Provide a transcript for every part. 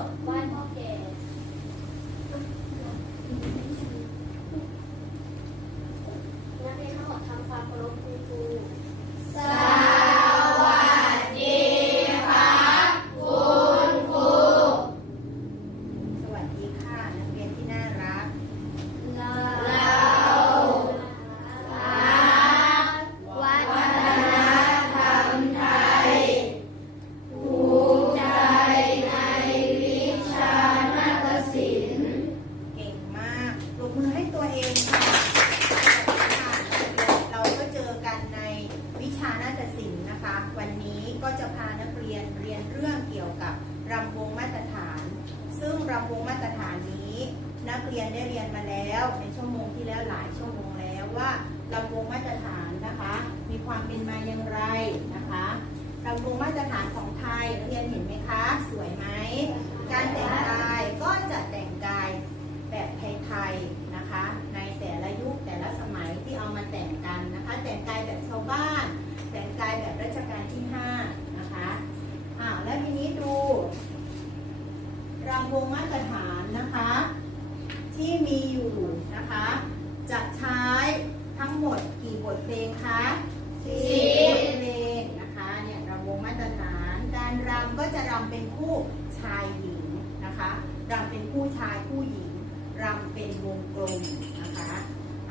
ด ก็จะพานักเรียนเรียนเรื่องเกี่ยวกับรำวงมาตรฐาน ซึ่งรำวงมาตรฐานนี้ นักเรียนได้เรียนมาแล้วในชั่วโมงที่แล้วหลายชั่วโมงแล้วว่ารำวงมาตรฐานนะคะ มีความเป็นมาอย่างไรนะคะรำวงมาตรฐานของไทยนักเรียนเห็นไหมคะ สวยไหม การแต่งกายก็จะแต่งกายแบบไทยๆนะคะ ในแต่ละยุคแต่ละสมัยที่เอามาแต่งกันนะคะ แต่งกายแบบชาวบ้าน แต่งกายแบบรัชกาลที่5นะคะอ้าวแล้วทีนี้ดูรำวงมาตรฐานนะคะ ที่มีอยู่นะคะ จะใช้ทั้งหมดกี่บทเพลงคะสิบบทเพลงนะคะเนี่ยระวงมาตรฐาน การรำก็จะรำเป็นคู่ชายหญิงนะคะรำเป็นคู่ชายคู่หญิงรำเป็นวงกลมนะคะ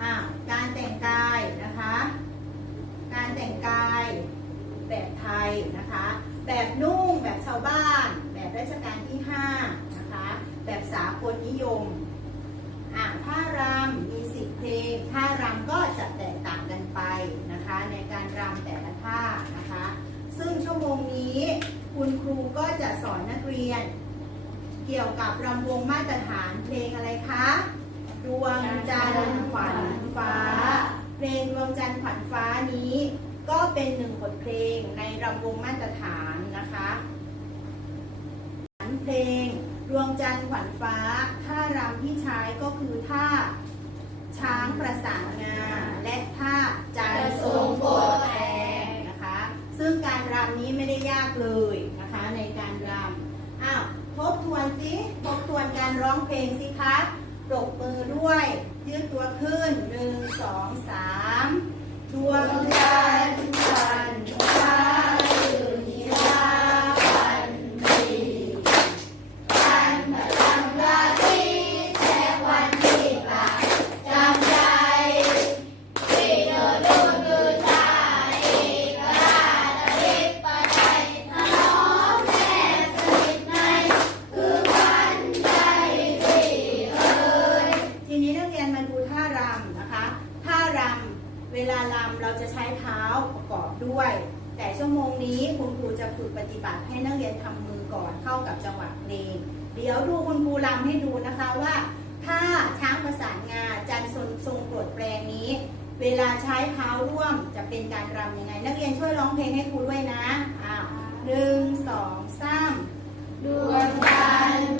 อ่าการแต่งกายนะคะ การแต่งกายแบบไทยนะคะ แบบนุ่งแบบชาวบ้าน แบบรัชกาลที่5นะคะ แบบสากลนิยม อ่าท่ารำมีสิบเพลงท่ารำก็จะแตกต่างกันไปนะคะ ในการรำแต่ละท่านะคะ ซึ่งชั่วโมงนี้คุณค รูก็จะสอนนักเรียน เกี่ยวกับรำวงมาตรฐานเพลงอะไรคะดวงจันทร์ขวัญฟ้า เพลงดวงจันทร์ขวัญฟ้านี้ ก็เป็นหนึ่งบทเพลงในรำวงมาตรฐานนะคะเพลงดวงจันทร์ขวัญฟ้าท่ารำที่ใช้ก็คือท่าช้างประสานงาและท่าจันทร์ทรงโปรดแทงนะคะ ซึ่งการรำนี้ไม่ได้ยากเลย นะคะในการรำอ้าวทบทวนสิทบทวนการร้องเพลงสิคะปรบมือด้วย ยืดตัวขึ้นหนึ่งสองสาม เดี๋ยวดูคุณครูรำให้ดูนะคะว่า ถ้าช้างประสานงาจันทร์ทรงทรงโปรดแปลงนี้ เวลาใช้เท้าร่วมจะเป็นการรำยังไง นักเรียนช่วยร้องเพลงให้ครูด้วยนะอ้าวหนึ่งสองสามดวงจันทร์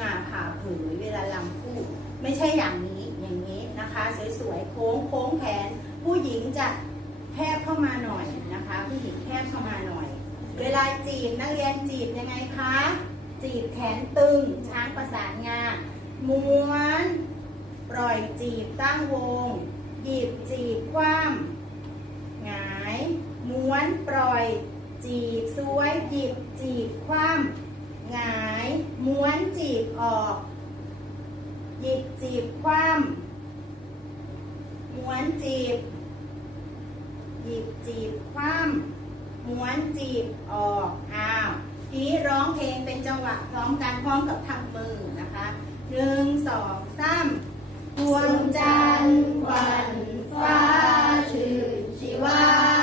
ง่าผ่าเผยเวลาลำพูดไม่ใช่อย่างนี้อย่างนี้นะคะ สวยๆโค้งโค้งแขน ผู้หญิงจะแคบเข้ามาหน่อยนะคะ ผู้หญิงแคบเข้ามาหน่อย เวลาจีบนักเรียนจีบยังไงคะ จีบแขนตึงช้างประสานงาม้วน ปล่อยจีบตั้งวง หยิบจีบคว่ำหงาย ม้วนปล่อย จีบสวยหยิบจีบคว่ำ หงาย ม้วนจีบออก หยิบจีบคว่ำม้วนจีบ หยิบจีบคว่ำม้วนจีบออก อ้าว ที่ร้องเพลงเป็นจังหวะพร้อมกันพร้อมกับทำมือนะคะหนึ่งสองสามดวงจันทร์ควันฟ้าชื่นชีวา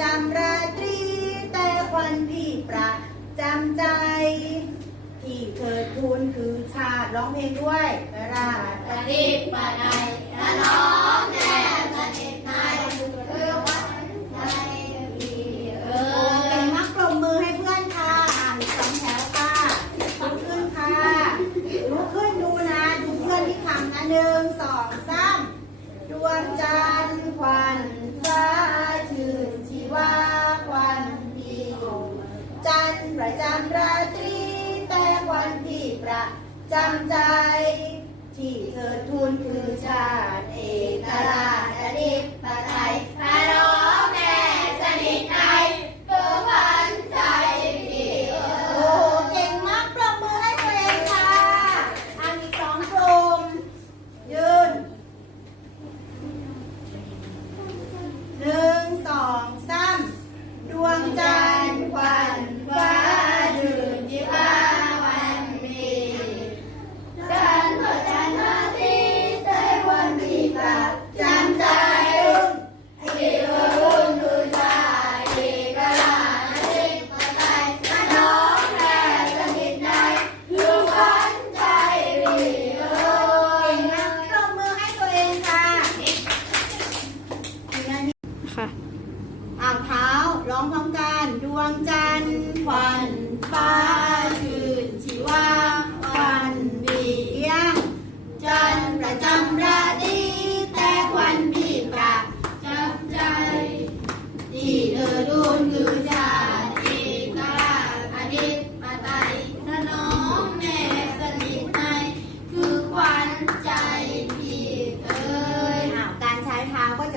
จำราตรี แต่ควันพี่ประจำใจ ที่เกิดทุนคือชาติร้องเพลงด้วยราตรีประใดน้องแน่ามใจ ที่เธอทูนคือชาติเอกราช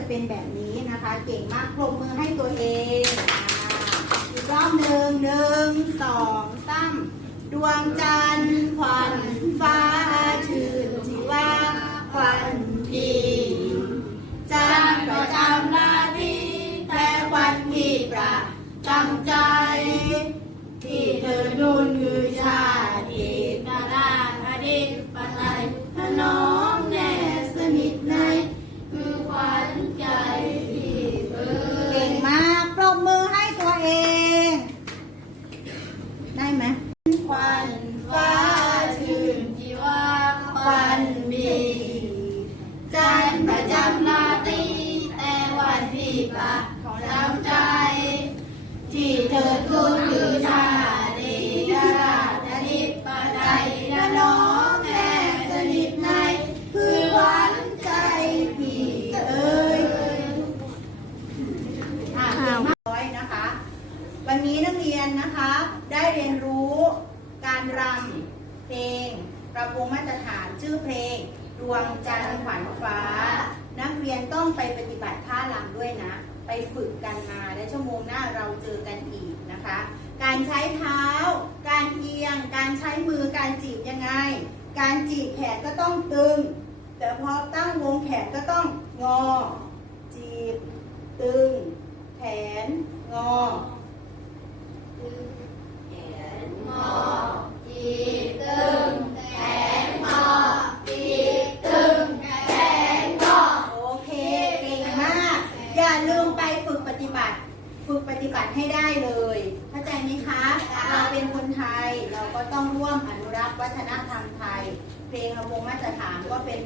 จะเป็นแบบนี้นะคะ เก่งมากปรบมือให้ตัวเองอีกรอบหนึ่งหนึ่งสองสามดวงจันทร์ขวัญฟ้าชื่นชีวาควันพีจันทร์ประจำราตรีแต่ควันที่ประจำใจ ที่เธอนุ่นคือชา มาและชั่วโมงหน้าเราเจอกันอีกนะคะ การใช้เท้า การเอียง การใช้มือการจีบยังไง การจีบแขนก็ต้องตึง แต่พอตั้งวงแขนก็ต้องงอ จีบ ตึง แขนงอตึง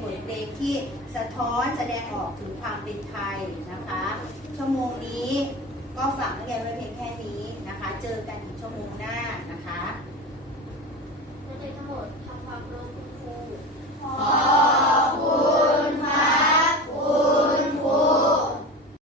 บทเพลงที่สะท้อนแสดงออกถึงความเป็นไทยนะคะ ชั่วโมงนี้ก็ฝากนักเรียนไว้เพียงแค่นี้นะคะ เจอกันอีกชั่วโมงหน้านะคะนักเรียนทั้งหมดทำความรู้คุณครู